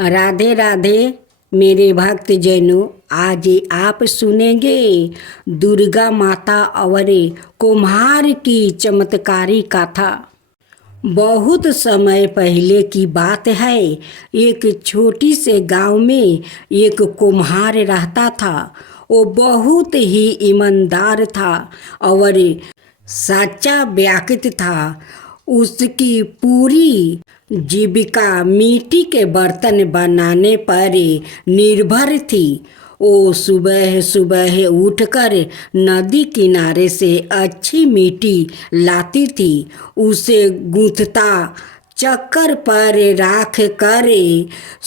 राधे राधे मेरे भक्त जनों, आज आप सुनेंगे दुर्गा माता और कुम्हार की चमत्कारी कथा। बहुत समय पहले की बात है। एक छोटी से गांव में एक कुम्हार रहता था। वो बहुत ही ईमानदार था और सच्चा व्यक्ति था। उसकी पूरी जीविका मिट्टी के बर्तन बनाने पर निर्भर थी। वो सुबह सुबह उठकर नदी किनारे से अच्छी मिट्टी लाती थी। उसे गूंथता चक्कर पर राख कर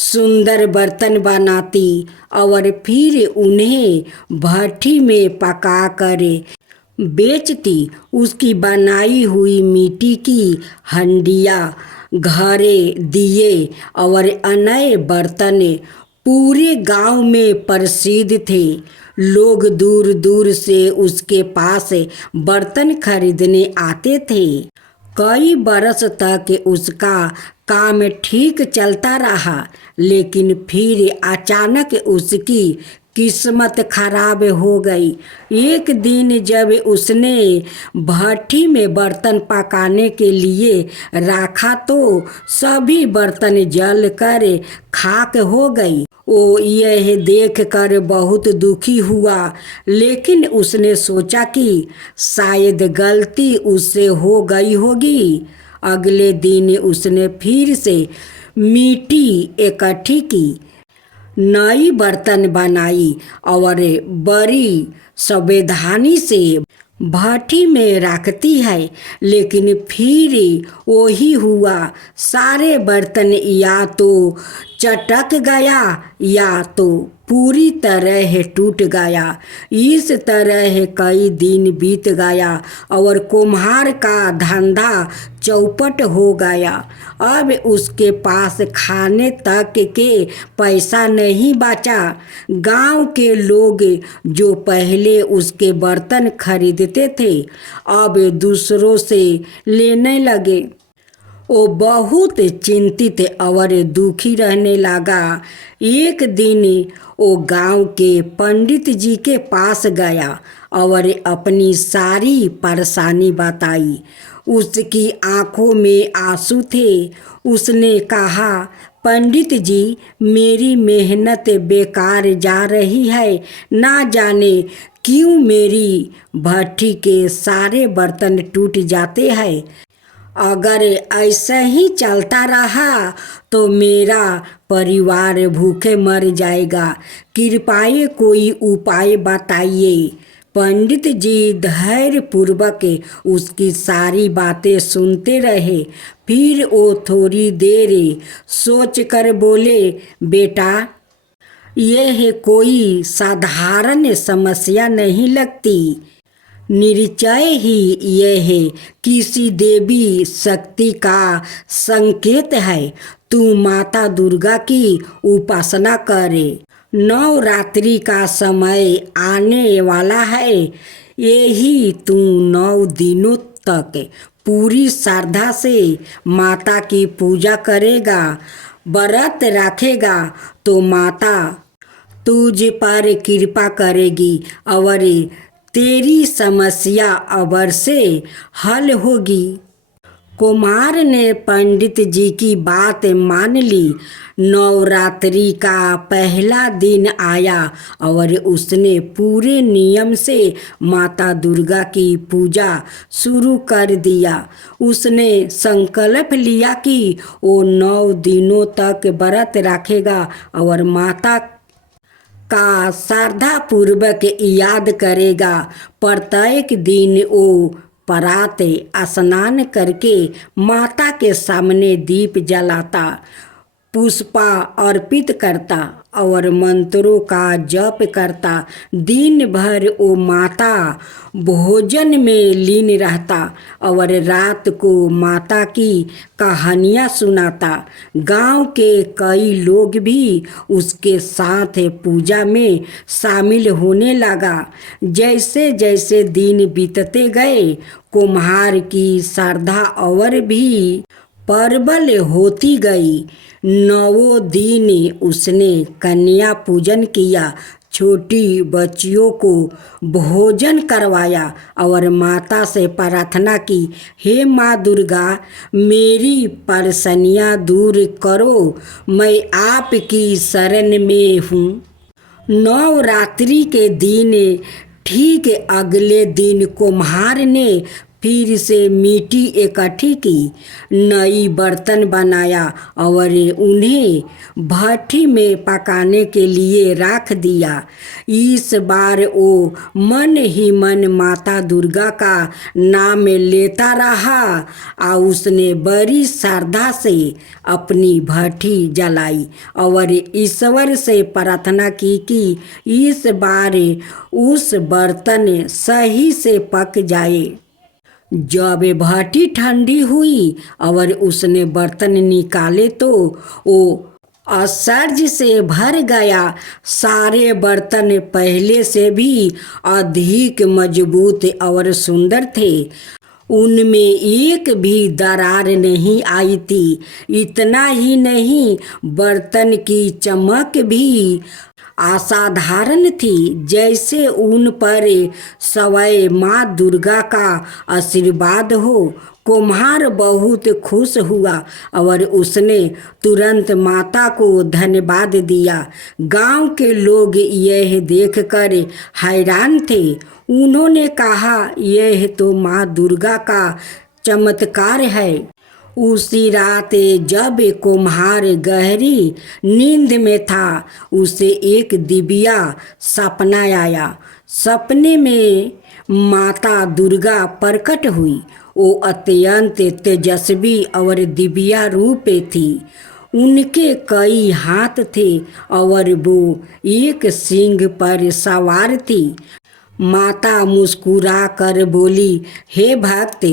सुंदर बर्तन बनाती और फिर उन्हें भट्ठी में पका कर बेचती। उसकी बनाई हुई मिट्टी की हंडियाँ, घड़े, दिए और अन्य बर्तन पूरे गांव में प्रसिद्ध थे। लोग दूर दूर से उसके पास बर्तन खरीदने आते थे। कई बरस तक उसका काम ठीक चलता रहा, लेकिन फिर अचानक उसकी किस्मत खराब हो गई। एक दिन जब उसने भट्ठी में बर्तन पकाने के लिए रखा तो सभी बर्तन जल कर खाक हो गई। वो यह देखकर बहुत दुखी हुआ, लेकिन उसने सोचा कि शायद गलती उससे हो गई होगी। अगले दिन उसने फिर से मिट्टी इकट्ठी की, नई बर्तन बनाई और बड़ी सावधानी से भट्ठी में रखती है। लेकिन फिर वही हुआ, सारे बर्तन या तो चटक गया या तो पूरी तरह टूट गया। इस तरह कई दिन बीत गया और कुम्हार का धंधा चौपट हो गया। अब उसके पास खाने तक के पैसा नहीं बचा। गांव के लोग जो पहले उसके बर्तन खरीदते थे, अब दूसरों से लेने लगे। वो बहुत चिंतित और दुखी रहने लगा। एक दिन वो गांव के पंडित जी के पास गया और अपनी सारी परेशानी बताई। उसकी आंखों में आंसू थे। उसने कहा, पंडित जी, मेरी मेहनत बेकार जा रही है। ना जाने क्यों मेरी भट्ठी के सारे बर्तन टूट जाते हैं। अगर ऐसा ही चलता रहा तो मेरा परिवार भूखे मर जाएगा। कृपया कोई उपाय बताइए। पंडित जी धैर्यपूर्वक उसकी सारी बातें सुनते रहे। फिर वो थोड़ी देर सोचकर बोले, बेटा, यह कोई साधारण समस्या नहीं लगती। निश्चय ही यह किसी देवी शक्ति का संकेत है। तू माता दुर्गा की उपासना करे। नवरात्रि का समय आने वाला है। यही तू 9 दिनों तक पूरी श्रद्धा से माता की पूजा करेगा, व्रत रखेगा तो माता तुझ पर कृपा करेगी और तेरी समस्या अवश्य हल होगी। कुम्हार ने पंडित जी की बात मान ली। नवरात्रि का पहला दिन आया और उसने पूरे नियम से माता दुर्गा की पूजा शुरू कर दिया। उसने संकल्प लिया कि वो 9 दिनों तक व्रत रखेगा और माता का श्रद्धापूर्वक याद करेगा। प्रत्येक दिन वो प्रात स्नान करके माता के सामने दीप जलाता, पुष्पा अर्पित करता और मंत्रों का जप करता। दिन भर वो माता भोजन में लीन रहता और रात को माता की कहानियाँ सुनाता। गांव के कई लोग भी उसके साथ पूजा में शामिल होने लगा। जैसे जैसे दिन बीतते गए, कुम्हार की श्रद्धा और भी प्रबल होती गई। 9 दिन उसने कन्या पूजन किया, छोटी बच्चियों को भोजन करवाया और माता से प्रार्थना की, हे माँ दुर्गा, मेरी परेशानियाँ दूर करो, मैं आपकी शरण में हूँ। नवरात्रि के दिन ठीक अगले दिन कुम्हार ने फिर से मिट्टी इकट्ठी की, नई बर्तन बनाया और उन्हें भट्ठी में पकाने के लिए रख दिया। इस बार वो मन ही मन माता दुर्गा का नाम लेता रहा और उसने बड़ी श्रद्धा से अपनी भट्ठी जलाई और ईश्वर से प्रार्थना की कि इस बार उस बर्तन सही से पक जाए। जब भट्ठी ठंडी हुई और उसने बर्तन निकाले तो वो आश्चर्य से भर गया। सारे बर्तन पहले से भी अधिक मजबूत और सुंदर थे, उनमें एक भी दरार नहीं आई थी। इतना ही नहीं, बर्तन की चमक भी असाधारण थी, जैसे उन पर स्वयं माँ दुर्गा का आशीर्वाद हो। कुम्हार बहुत खुश हुआ और उसने तुरंत माता को धन्यवाद दिया। गांव के लोग यह देखकर हैरान थे। उन्होंने कहा, यह तो माँ दुर्गा का चमत्कार है। उसी रात जब कुम्हार गहरी नींद में था, उसे एक दिव्या सपना आया। सपने में माता दुर्गा प्रकट हुई। वो अत्यंत तेजस्वी और दिव्या रूप थी। उनके कई हाथ थे और वो एक सिंह पर सवार थी। माता मुस्कुरा कर बोली, हे भक्त,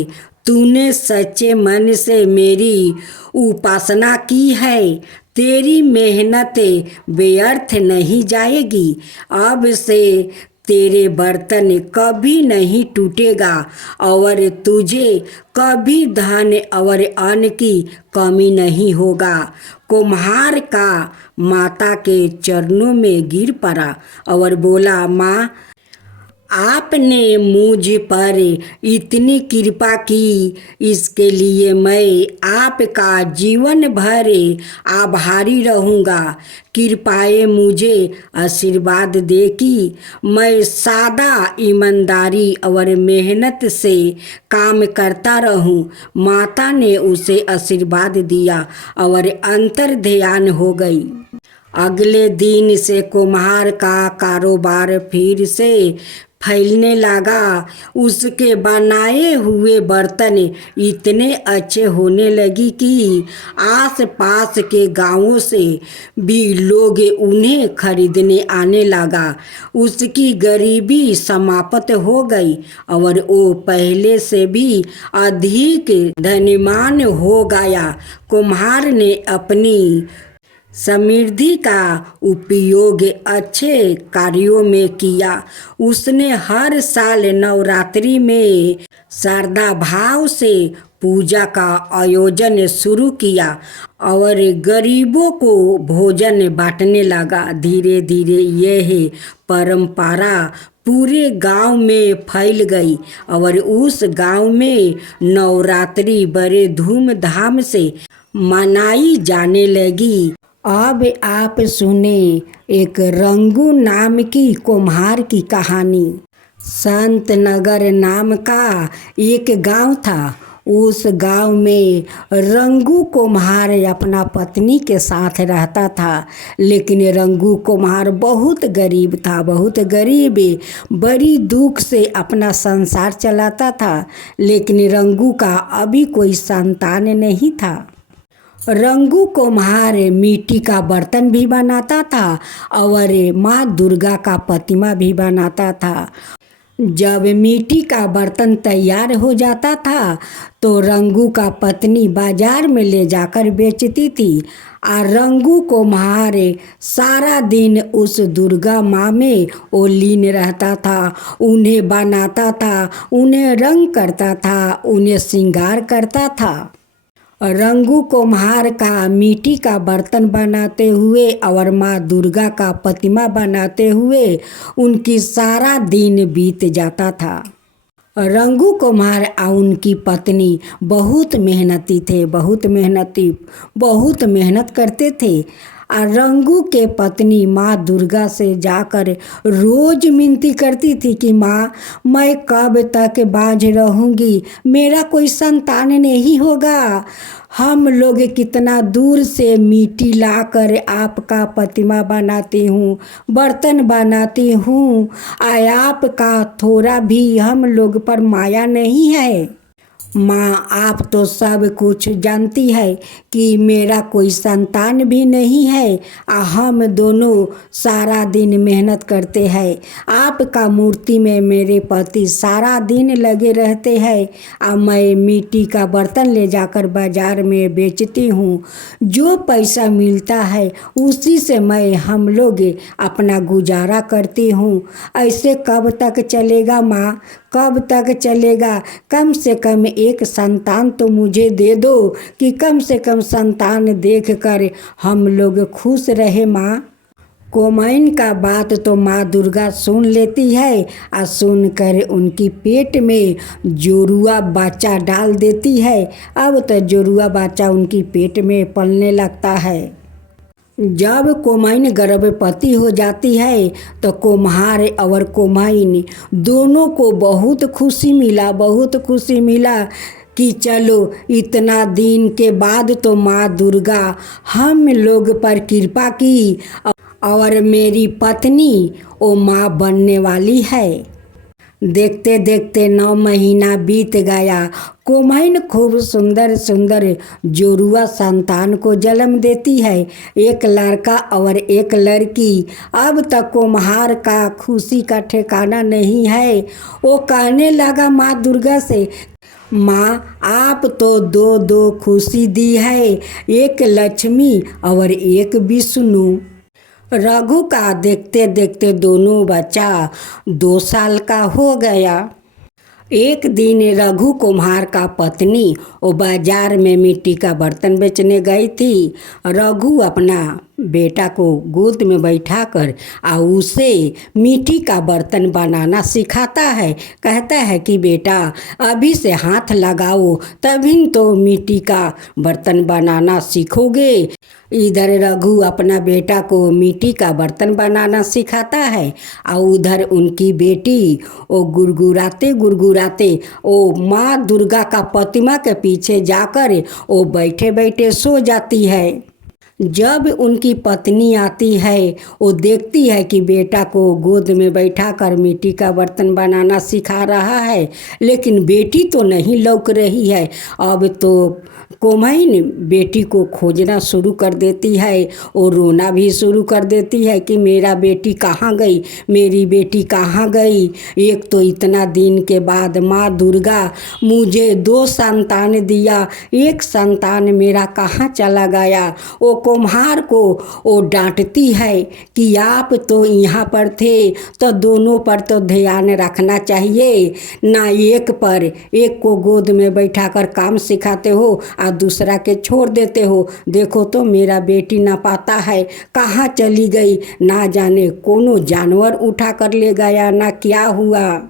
तूने सच्चे मन से मेरी उपासना की है। तेरी मेहनत व्यर्थ नहीं जाएगी। अब से तेरे बर्तन कभी नहीं टूटेगा और तुझे कभी धन और अन्न की कमी नहीं होगा। कुम्हार का माता के चरणों में गिर पड़ा और बोला, माँ, आपने मुझ पर इतनी कृपा की, इसके लिए मैं आपका जीवन भर आभारी रहूँगा। कृपया मुझे आशीर्वाद दे कि मैं सादा, ईमानदारी और मेहनत से काम करता रहूं। माता ने उसे आशीर्वाद दिया और अंतर ध्यान हो गई। अगले दिन से कुम्हार का कारोबार फिर से फैलने लगा। उसके बनाए हुए बर्तन इतने अच्छे होने लगी कि आसपास के गांवों से भी लोग उन्हें खरीदने आने लगा। उसकी गरीबी समाप्त हो गई और वो पहले से भी अधिक धनवान हो गया। कुम्हार ने अपनी समृद्धि का उपयोग अच्छे कार्यों में किया। उसने हर साल नवरात्रि में श्रद्धा भाव से पूजा का आयोजन शुरू किया और गरीबों को भोजन बांटने लगा। धीरे धीरे यह परंपरा पूरे गांव में फैल गई और उस गांव में नवरात्रि बड़े धूमधाम से मनाई जाने लगी। अब आप सुने एक रंगू नाम की कुम्हार की कहानी। संत नगर नाम का एक गांव था। उस गांव में रंगू कुम्हार अपना पत्नी के साथ रहता था, लेकिन रंगू कुम्हार बहुत गरीब था, बहुत गरीब, बड़ी दुख से अपना संसार चलाता था। लेकिन रंगू का अभी कोई संतान नहीं था। रंगू कुम्हार मिट्टी का बर्तन भी बनाता था और माँ दुर्गा का प्रतिमा भी बनाता था। जब मिट्टी का बर्तन तैयार हो जाता था तो रंगू का पत्नी बाजार में ले जाकर बेचती थी और रंगू कुम्हार सारा दिन उस दुर्गा माँ में वो लीन रहता था। उन्हें बनाता था, उन्हें रंग करता था, उन्हें श्रृंगार करता था। रंगू कुम्हार का मिट्टी का बर्तन बनाते हुए और माँ दुर्गा का प्रतिमा बनाते हुए उनकी सारा दिन बीत जाता था। रंगू कुम्हार और उनकी पत्नी बहुत मेहनती थे, बहुत मेहनत करते थे। और रंगू के पत्नी माँ दुर्गा से जाकर रोज मिनती करती थी कि माँ, मैं कब तक बाँझ रहूँगी, मेरा कोई संतान नहीं होगा। हम लोग कितना दूर से मिट्टी लाकर आपका प्रतिमा बनाती हूँ, बर्तन बनाती हूँ, आपका थोड़ा भी हम लोग पर माया नहीं है। माँ, आप तो सब कुछ जानती है कि मेरा कोई संतान भी नहीं है। हम दोनों सारा दिन मेहनत करते हैं। आपका मूर्ति में मेरे पति सारा दिन लगे रहते हैं और मैं मिट्टी का बर्तन ले जाकर बाज़ार में बेचती हूँ। जो पैसा मिलता है उसी से मैं हम लोग अपना गुजारा करती हूँ। ऐसे कब तक चलेगा माँ, कब तक चलेगा? कम से कम एक संतान तो मुझे दे दो कि कम से कम संतान देखकर हम लोग खुश रहे माँ। कोमैन का बात तो माँ दुर्गा सुन लेती है और सुनकर उनकी पेट में जोरुआ बच्चा डाल देती है। अब तो जोरुआ बच्चा उनकी पेट में पलने लगता है। जब कोमैन गर्भवती हो जाती है तो कुम्हार और कोमैन दोनों को बहुत खुशी मिला कि चलो इतना दिन के बाद तो माँ दुर्गा हम लोग पर कृपा की और मेरी पत्नी वो माँ बनने वाली है। देखते देखते 9 महीना बीत गया। कोमैन खूब सुंदर जोरुआ संतान को जन्म देती है, एक लड़का और एक लड़की। अब तक कुम्हार का खुशी का ठिकाना नहीं है। वो कहने लगा माँ दुर्गा से, माँ आप तो दो खुशी दी है, एक लक्ष्मी और एक विष्णु। रघु का देखते देखते दोनों बच्चा 2 साल का हो गया। एक दिन रघु कुम्हार का पत्नी वो बाजार में मिट्टी का बर्तन बेचने गई थी। रघु अपना बेटा को गोद में बैठाकर और उसे मिट्टी का बर्तन बनाना सिखाता है। कहता है कि बेटा अभी से हाथ लगाओ तभी तो मिट्टी का बर्तन बनाना सीखोगे। इधर रघु अपना बेटा को मिट्टी का बर्तन बनाना सिखाता है और उधर उनकी बेटी वो गुड़गुड़ाते वो माँ दुर्गा का प्रतिमा के पीछे जाकर वो बैठे बैठे सो जाती है। जब उनकी पत्नी आती है वो देखती है कि बेटा को गोद में बैठाकर मिट्टी का बर्तन बनाना सिखा रहा है, लेकिन बेटी तो नहीं लौक रही है। अब तो कोमैन बेटी को खोजना शुरू कर देती है और रोना भी शुरू कर देती है कि मेरा बेटी कहाँ गई, मेरी बेटी कहाँ गई। एक तो इतना दिन के बाद माँ दुर्गा मुझे 2 संतान दिया, एक संतान मेरा कहाँ चला गया। वो कुम्हार को वो डांटती है कि आप तो यहाँ पर थे तो दोनों पर तो ध्यान रखना चाहिए ना, एक को गोद में बैठाकर काम सिखाते हो और दूसरा के छोड़ देते हो। देखो तो मेरा बेटी ना पाता है, कहाँ चली गई, ना जाने कोनो जानवर उठा कर ले गया ना क्या हुआ।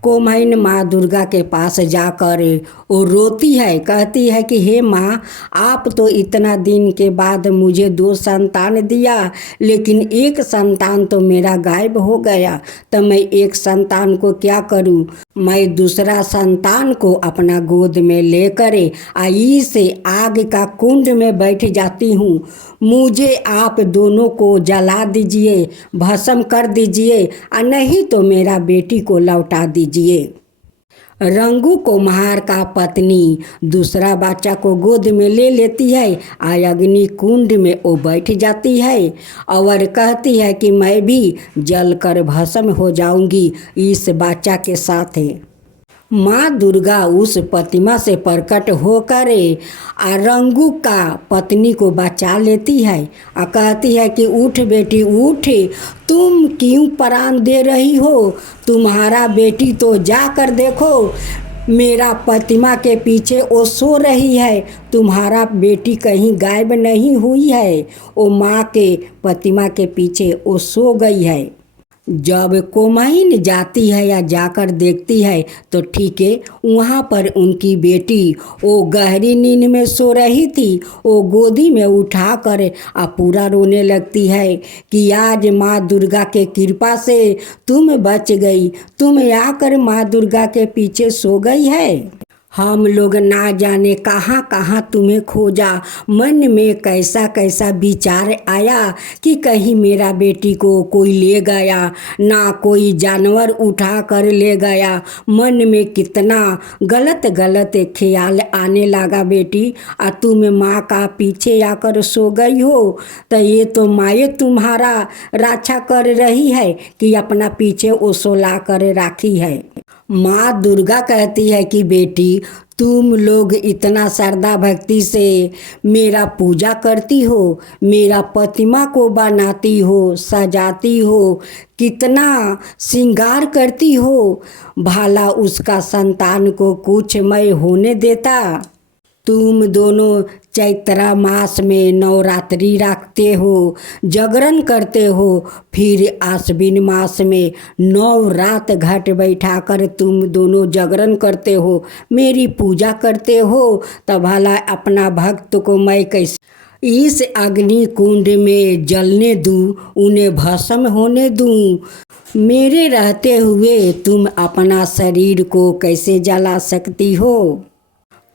कोमैन माँ दुर्गा के पास जाकर वो रोती है, कहती है कि हे माँ आप तो इतना दिन के बाद मुझे 2 संतान दिया, लेकिन एक संतान तो मेरा गायब हो गया, तो मैं एक संतान को क्या करूँ। मैं दूसरा संतान को अपना गोद में लेकर आई से आग का कुंड में बैठ जाती हूँ। मुझे आप दोनों को जला दीजिए, भस्म कर दीजिए, और नहीं तो मेरा बेटी को लौटा दीजिए। रंगू कुम्हार का पत्नी दूसरा बच्चा को गोद में ले लेती है, अग्नि कुंड में वो बैठ जाती है और कहती है कि मैं भी जलकर भस्म हो जाऊंगी इस बच्चा के साथ। माँ दुर्गा उस प्रतिमा से प्रकट होकर रंगू का पत्नी को बचा लेती है और कहती है कि उठ बेटी उठ, तुम क्यों प्राण दे रही हो, तुम्हारा बेटी तो जाकर देखो मेरा प्रतिमा के पीछे वो सो रही है, तुम्हारा बेटी कहीं गायब नहीं हुई है। वो माँ के प्रतिमा के पीछे वो सो गई है। जब कोमाइन जाती है या जाकर देखती है तो ठीक है, वहाँ पर उनकी बेटी वो गहरी नींद में सो रही थी। वो गोदी में उठा कर पूरा रोने लगती है कि आज माँ दुर्गा के कृपा से तुम बच गई, तुम आकर माँ दुर्गा के पीछे सो गई है। हम लोग ना जाने कहाँ कहाँ तुम्हें खोजा, मन में कैसा कैसा विचार आया कि कहीं मेरा बेटी को कोई ले गया, ना कोई जानवर उठा कर ले गया। मन में कितना गलत गलत ख्याल आने लगा बेटी, तुम माँ का पीछे आकर सो गई हो तो ये तो माए तुम्हारा रक्षा कर रही है कि अपना पीछे वो सोला कर राखी है। माँ दुर्गा कहती है कि बेटी तुम लोग इतना श्रद्धा भक्ति से मेरा पूजा करती हो, मेरा प्रतिमा को बनाती हो, सजाती हो, कितना श्रृंगार करती हो, भला उसका संतान को कुछ मैं होने देता। तुम दोनों चैत्रा मास में नवरात्रि रखते हो, जागरण करते हो, फिर आश्विन मास में 9 रात घट बैठाकर तुम दोनों जागरण करते हो, मेरी पूजा करते हो। तब भला अपना भक्त को मैं कैसे इस अग्नि कुंड में जलने दूँ, उन्हें भस्म होने दूँ? मेरे रहते हुए तुम अपना शरीर को कैसे जला सकती हो?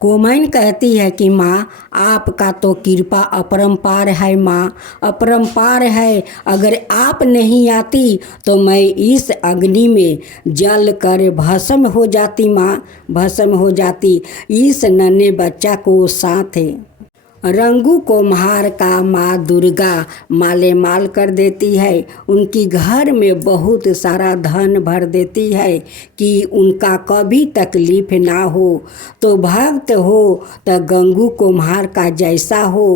कोमाइन कहती है कि माँ आपका तो कृपा अपरंपार है, माँ अपरंपार है। अगर आप नहीं आती तो मैं इस अग्नि में जल कर भस्म हो जाती, माँ भस्म हो जाती। इस नन्हे बच्चा को साथ रंगू कुम्हार का माँ दुर्गा माले माल कर देती है, उनकी घर में बहुत सारा धन भर देती है कि उनका कभी तकलीफ ना हो। तो भक्त हो तो गंगू कुम्हार का जैसा हो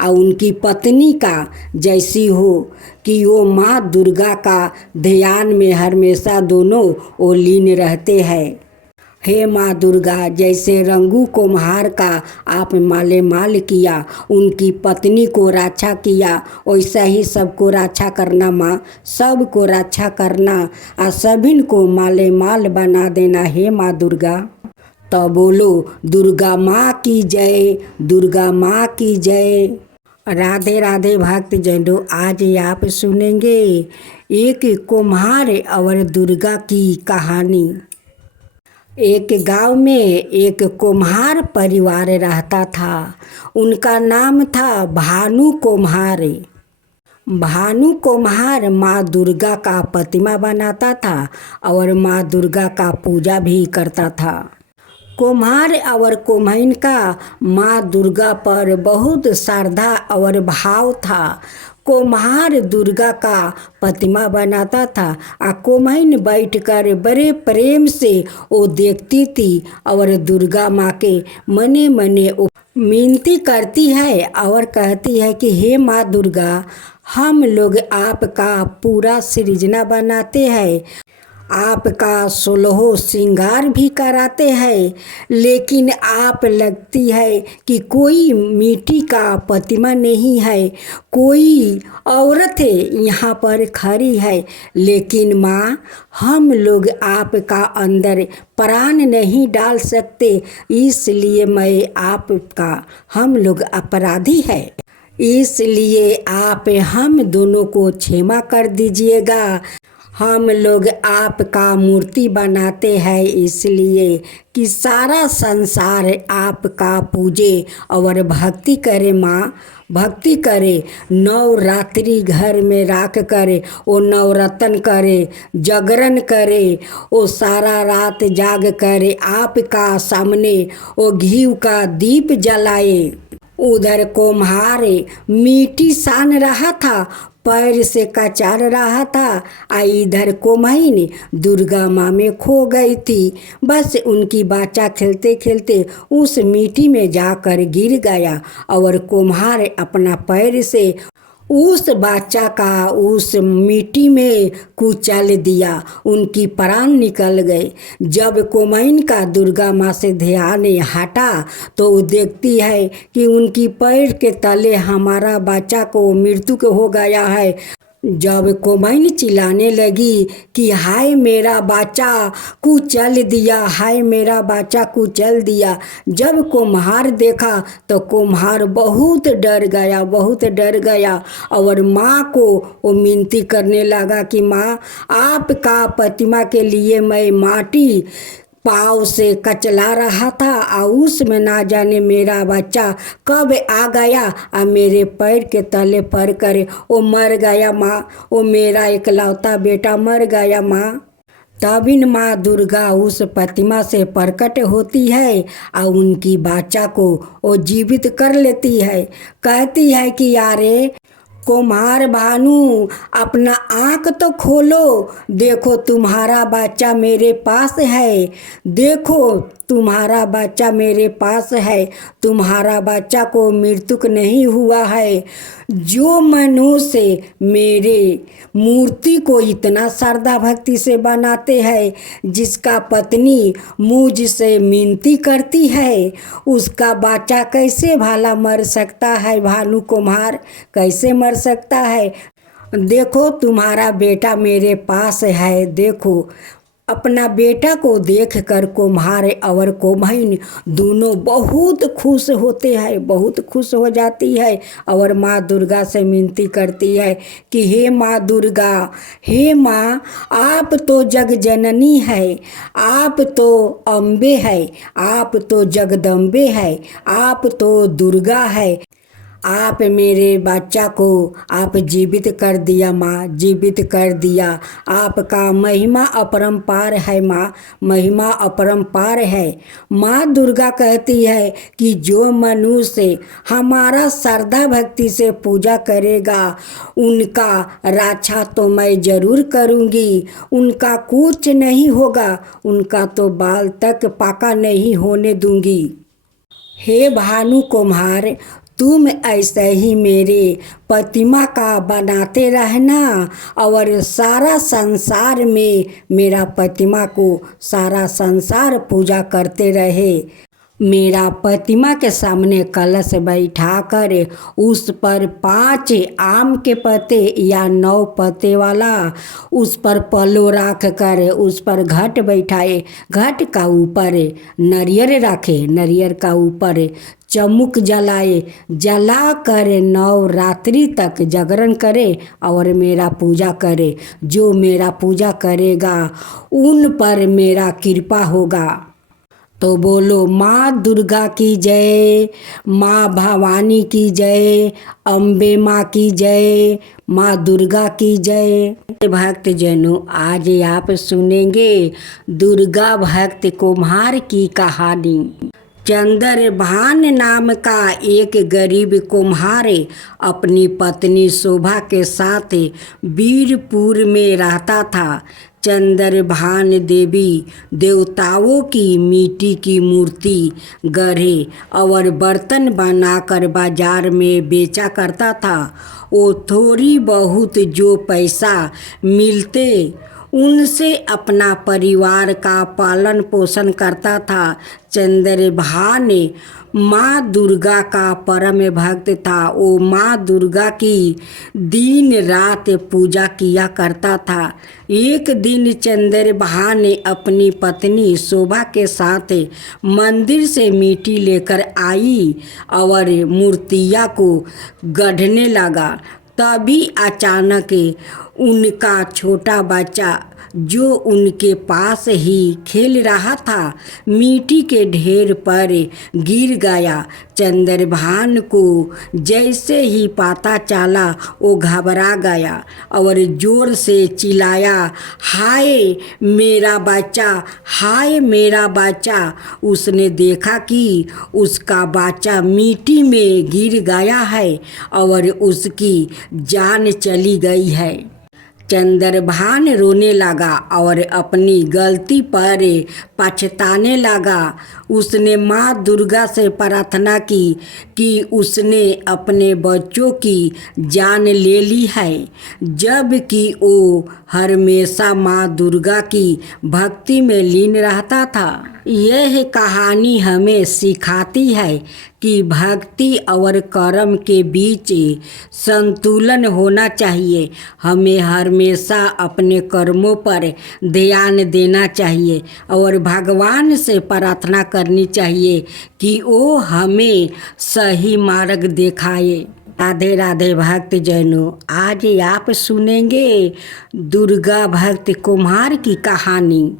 और उनकी पत्नी का जैसी हो कि वो माँ दुर्गा का ध्यान में हमेशा दोनों वो लीन रहते हैं। हे माँ दुर्गा, जैसे रंगू कुम्हार का आप माले माल किया, उनकी पत्नी को रक्षा किया, वैसा ही सबको रक्षा करना माँ, सबको रक्षा करना और सभी को माले माल बना देना हे माँ दुर्गा। तो बोलो दुर्गा माँ की जय, दुर्गा माँ की जय। राधे राधे भक्त जनों, आज आप सुनेंगे एक कुम्हार और दुर्गा की कहानी। एक गांव में एक कुम्हार परिवार रहता था। उनका नाम था भानु कुम्हार। भानु कुम्हार माँ दुर्गा का प्रतिमा बनाता था और माँ दुर्गा का पूजा भी करता था। कुम्हार और कुम्हाइन का माँ दुर्गा पर बहुत श्रद्धा और भाव था। कुम्हार दुर्गा का प्रतिमा बनाता था और कुम्हाइन बैठकर बड़े प्रेम से वो देखती थी और दुर्गा माँ के मने मने मिनती करती है और कहती है कि हे माँ दुर्गा, हम लोग आपका पूरा सृजना बनाते हैं, आपका 16 श्रृंगार भी कराते हैं, लेकिन आप लगती है कि कोई मिट्टी का प्रतिमा नहीं है, कोई औरत यहाँ पर खड़ी है। लेकिन माँ, हम लोग आपका अंदर प्राण नहीं डाल सकते, इसलिए मैं आपका हम लोग अपराधी है, इसलिए आप हम दोनों को क्षमा कर दीजिएगा। हम लोग आपका मूर्ति बनाते हैं इसलिए कि सारा संसार आपका पूजे और भक्ति करे माँ, भक्ति करे, नवरात्रि घर में राख करे, वो नवरत्न करे, जागरण करे, वो सारा रात जाग करे, आपका सामने वो घी का दीप जलाए। उधर कुम्हार मिट्टी सान रहा था, पैर से कचार रहा था, इधर कुम्हाइन दुर्गा माँ में खो गई थी। बस उनकी बच्चा खेलते खेलते उस मिट्टी में जाकर गिर गया और कुम्हार अपना पैर से उस बच्चा का उस मिट्टी में कुचल दिया, उनकी प्राण निकल गए। जब कोमैन का दुर्गा माँ से ध्यान हटा तो वो देखती है कि उनकी पैर के तले हमारा बच्चा को मृत्यु हो गया है। जब कोमैन चिल्लाने लगी कि हाय मेरा बच्चा कुचल दिया, हाय मेरा बच्चा कुचल दिया। जब कुम्हार देखा तो कुम्हार बहुत डर गया, बहुत डर गया और माँ को वो विनती करने लगा कि माँ, आपका प्रतिमा के लिए मैं माटी पाँव से कचला रहा था और उसमें ना जाने मेरा बच्चा कब आ गया और मेरे पैर के तले पड़ कर वो मर गया माँ, वो मेरा इकलौता बेटा मर गया माँ। तब इन माँ दुर्गा उस प्रतिमा से प्रकट होती है और उनकी बच्चा को वो जीवित कर लेती है। कहती है कि यारे कुम्हार भानु, अपना आँख तो खोलो, देखो तुम्हारा बच्चा मेरे पास है, देखो तुम्हारा बच्चा मेरे पास है, तुम्हारा बच्चा को मृत्यु नहीं हुआ है। जो मनुष्य मेरे मूर्ति को इतना श्रद्धा भक्ति से बनाते हैं, जिसका पत्नी मुझसे विनती करती है, उसका बच्चा कैसे भला मर सकता है? भानु कुम्हार कैसे मर सकता है? देखो तुम्हारा बेटा मेरे पास है। देखो अपना बेटा को देखकर कुम्हार और कोमैन दोनों बहुत खुश होते हैं, बहुत खुश हो जाती है और माँ दुर्गा से विनती करती है कि हे माँ दुर्गा, हे माँ, आप तो जग जननी है, आप तो अम्बे है, आप तो जगदम्बे है, आप तो दुर्गा है। आप मेरे बच्चा को आप जीवित कर दिया माँ, जीवित कर दिया। आपका महिमा अपरंपार है माँ, महिमा अपरंपार है। माँ दुर्गा कहती है कि जो मनुष्य हमारा श्रद्धा भक्ति से पूजा करेगा, उनका रक्षा तो मैं जरूर करूँगी, उनका कुछ नहीं होगा, उनका तो बाल तक पाका नहीं होने दूंगी। हे भानु कुम्हार, तुम ऐसे ही मेरे प्रतिमा का बनाते रहना और सारा संसार में मेरा प्रतिमा को सारा संसार पूजा करते रहे। मेरा प्रतिमा के सामने कलश बैठा कर उस पर 5 आम के पत्ते या 9 पत्ते वाला उस पर पलो रख कर उस पर घट बैठाए, घट का ऊपर नरियर रखे, नरियर का ऊपर चमुक जलाए, जला कर 9 रात्रि तक जागरण करे और मेरा पूजा करे। जो मेरा पूजा करेगा उन पर मेरा कृपा होगा। तो बोलो माँ दुर्गा की जय, माँ भवानी की जय, अम्बे माँ की जय, माँ दुर्गा की जय। भक्त जनों, आज आप सुनेंगे दुर्गा भक्त कुम्हार की कहानी। चंद्रभान नाम का एक गरीब कुम्हार अपनी पत्नी शोभा के साथ वीरपुर में रहता था। चंद्रभान देवी देवताओं की मिट्टी की मूर्ति गढ़े और बर्तन बनाकर बाजार में बेचा करता था। वो थोड़ी बहुत जो पैसा मिलते उनसे अपना परिवार का पालन पोषण करता था। चंद्रभान माँ दुर्गा का परम भक्त था। वो माँ दुर्गा की दिन रात पूजा किया करता था। एक दिन चंद्रभान अपनी पत्नी शोभा के साथ मंदिर से मिट्टी लेकर आई और मूर्तियाँ को गढ़ने लगा। तभी अचानक उनका छोटा बच्चा जो उनके पास ही खेल रहा था, मिट्टी के ढेर पर गिर गया। चंद्रभान को जैसे ही पता चला वो घबरा गया और जोर से चिल्लाया, हाय मेरा बच्चा, हाय मेरा बच्चा। उसने देखा कि उसका बच्चा मिट्टी में गिर गया है और उसकी जान चली गई है। चंद्रभान रोने लगा और अपनी गलती पर पछताने लगा। उसने माँ दुर्गा से प्रार्थना की कि उसने अपने बच्चों की जान ले ली है, जबकि वो हमेशा माँ दुर्गा की भक्ति में लीन रहता था। यह कहानी हमें सिखाती है कि भक्ति और कर्म के बीच संतुलन होना चाहिए। हमें हमेशा अपने कर्मों पर ध्यान देना चाहिए और भगवान से प्रार्थना करनी चाहिए कि वो हमें सही मार्ग दिखाए। राधे राधे भक्त जनों, आज आप सुनेंगे दुर्गा भक्त कुम्हार की कहानी।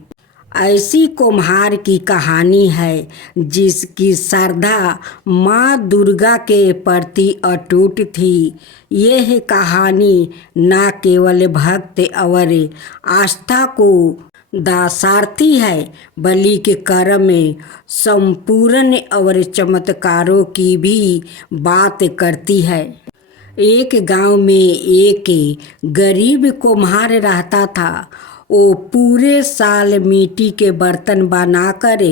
ऐसी कुम्हार की कहानी है जिसकी श्रद्धा माँ दुर्गा के प्रति अटूट थी। यह कहानी न केवल भक्त और आस्था को दर्शाती है, बल्कि कर्म में संपूर्ण और चमत्कारों की भी बात करती है। एक गांव में एक गरीब कुम्हार रहता था। वो पूरे साल मिट्टी के बर्तन बनाकर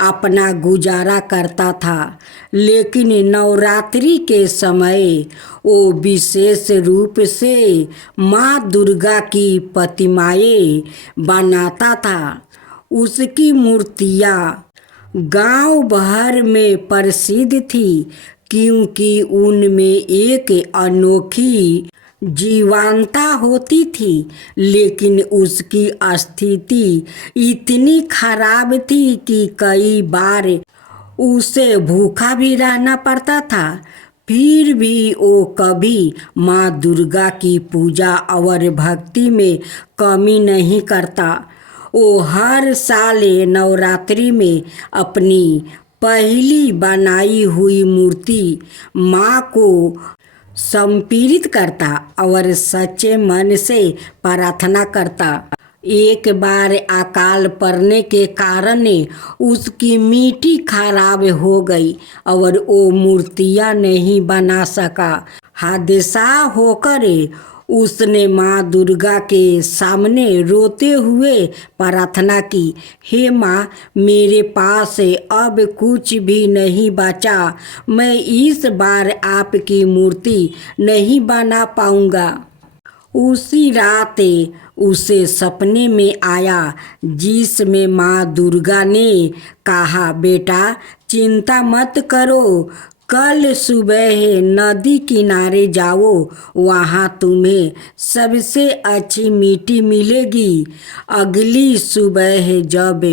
अपना गुजारा करता था, लेकिन नवरात्रि के समय वो विशेष रूप से माँ दुर्गा की प्रतिमाएं बनाता था। उसकी मूर्तियाँ गांव भर में प्रसिद्ध थी क्योंकि उनमें एक अनोखी जीवंतता होती थी, लेकिन उसकी स्थिति इतनी खराब थी कि कई बार उसे भूखा भी रहना पड़ता था। फिर भी वो कभी माँ दुर्गा की पूजा और भक्ति में कमी नहीं करता। वो हर साल नवरात्रि में अपनी पहली बनाई हुई मूर्ति माँ को समर्पित करता और सच्चे मन से प्रार्थना करता। एक बार अकाल पड़ने के कारण उसकी मिट्टी खराब हो गई और वो मूर्तियाँ नहीं बना सका। हादसा होकर उसने माँ दुर्गा के सामने रोते हुए प्रार्थना की, हे माँ, मेरे पास अब कुछ भी नहीं बचा। मैं इस बार आपकी मूर्ति नहीं बना पाऊंगा। उसी रात उसे सपने में आया जिसमें माँ दुर्गा ने कहा, बेटा चिंता मत करो, कल सुबह नदी किनारे जाओ, वहाँ तुम्हें सबसे अच्छी मिट्टी मिलेगी। अगली सुबह जब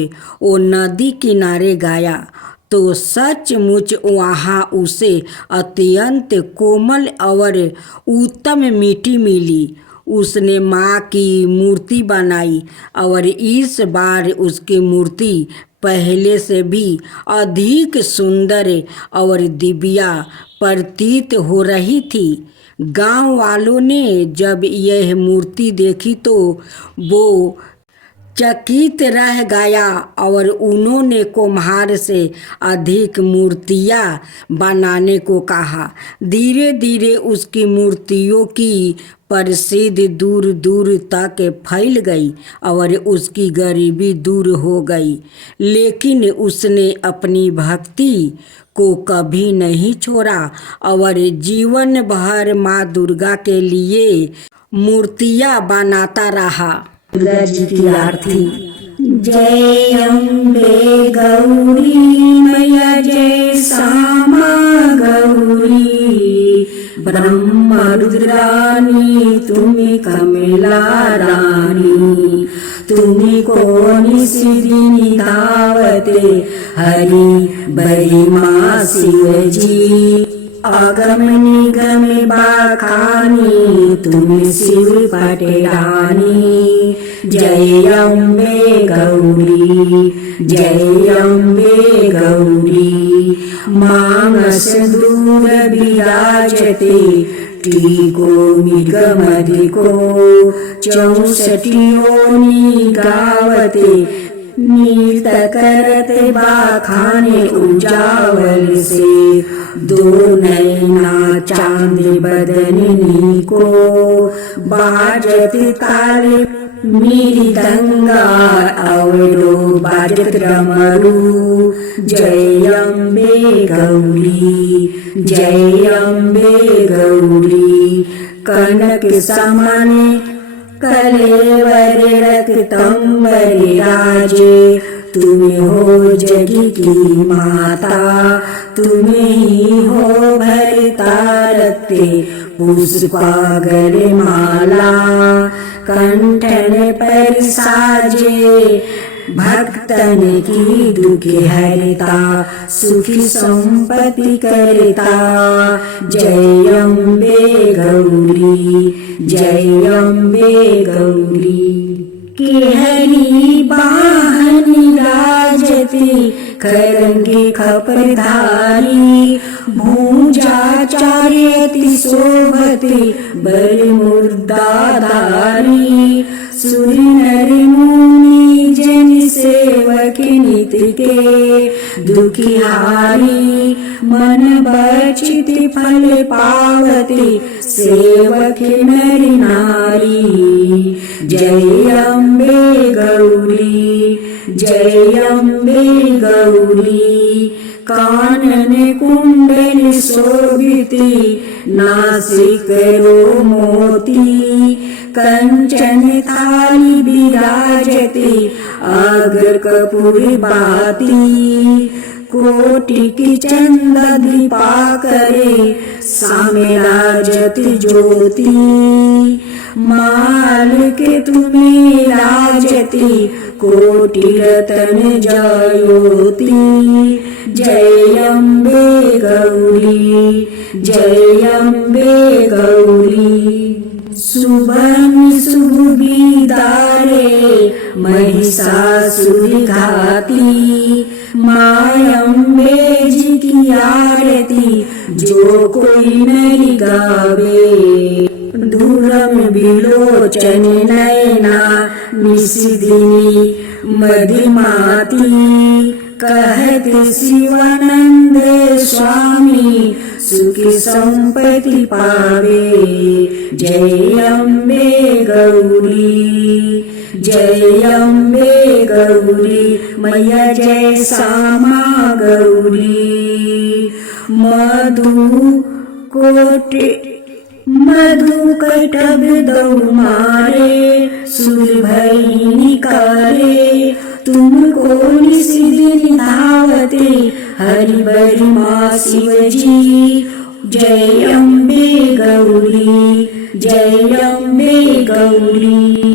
वो नदी किनारे गया तो सचमुच वहाँ उसे अत्यंत कोमल और उत्तम मिट्टी मिली। उसने माँ की मूर्ति बनाई और इस बार उसकी मूर्ति पहले से भी अधिक सुंदर और दिव्या प्रतीत हो रही थी। गांव वालों ने जब यह मूर्ति देखी तो वो चकित रह गया और उन्होंने कुम्हार से अधिक मूर्तियाँ बनाने को कहा। धीरे धीरे उसकी मूर्तियों की प्रसिद्धि दूर दूर तक फैल गई और उसकी गरीबी दूर हो गई, लेकिन उसने अपनी भक्ति को कभी नहीं छोड़ा और जीवन भर माँ दुर्गा के लिए मूर्तियाँ बनाता रहा। दुर्गा जी की आरती। जय अम्बे गौरी मैया, जय श्यामा गौरी, ब्रह्म रुद्रानी तुम्हें कमला रानी, तुम्हें कौन सिद्धि दावते हरि बड़ी माँ शिव जी, आगम निगम बाखानी तुम्हें शिव पटेरानी। जय अम्बे गौरी, जय अम्बे गौरी, मानस दूर विराजते टीको मृगमदिको, 64 योनि गावते नीत करते बाखाने उजावल से, दो नैना चांद बदननी को बाजत ताल मृदंगा अवरो बाजत डमरू जय अम्बे गौरी जय अम्बे गौरी कनक समान कलेवर रक्तंबर राजे तुम हो जग की माता तुम ही हो भरता रखते पुष्पागर माला कंठन पर साजे भक्तन की दुख हरता सुखी संपत्ति करता जय अम्बे गौरी जय अम्बे गौरी के हरि बाहन राजती खरंगे खपरधारी भूजा चार्यति शोभति बर मुर्दाधारी सुर नर मुनि जन सेवक नित के दुखिहारी मन बचित फल पावती सेवक नर नारी जय अम्बे गौरी जय अम्बे गौरी कानन कुंडल शोभिती नासिकरो मोती कंचन थाली विराजती अग्र कपूर बाती कोटि की चंदा दीपाकरे सामे राजत ज्योति माल के तुम्हें राजती कोटि रतन ज्योति जय अम्बे गौरी जय अम्बे गौरी शुभम शुभ बिदारे महिषासुर घाती माँ अम्बे जी की आरती जो कोई नहीं गावे दूरम विलोचन नयना निशिदिनी मदिमाती कहत शिवानंद स्वामी सुखी संपत्ति पावे जय अम्बे गौरी जय अम्बे गौरी मैया जय श्यामा गौरी मधु कटब दौ मारे सुर भई निकारे तुमको निशिदिन धावते हरि बरि माँ शिव जी जय अम्बे गौरी जय अम्बे गौरी।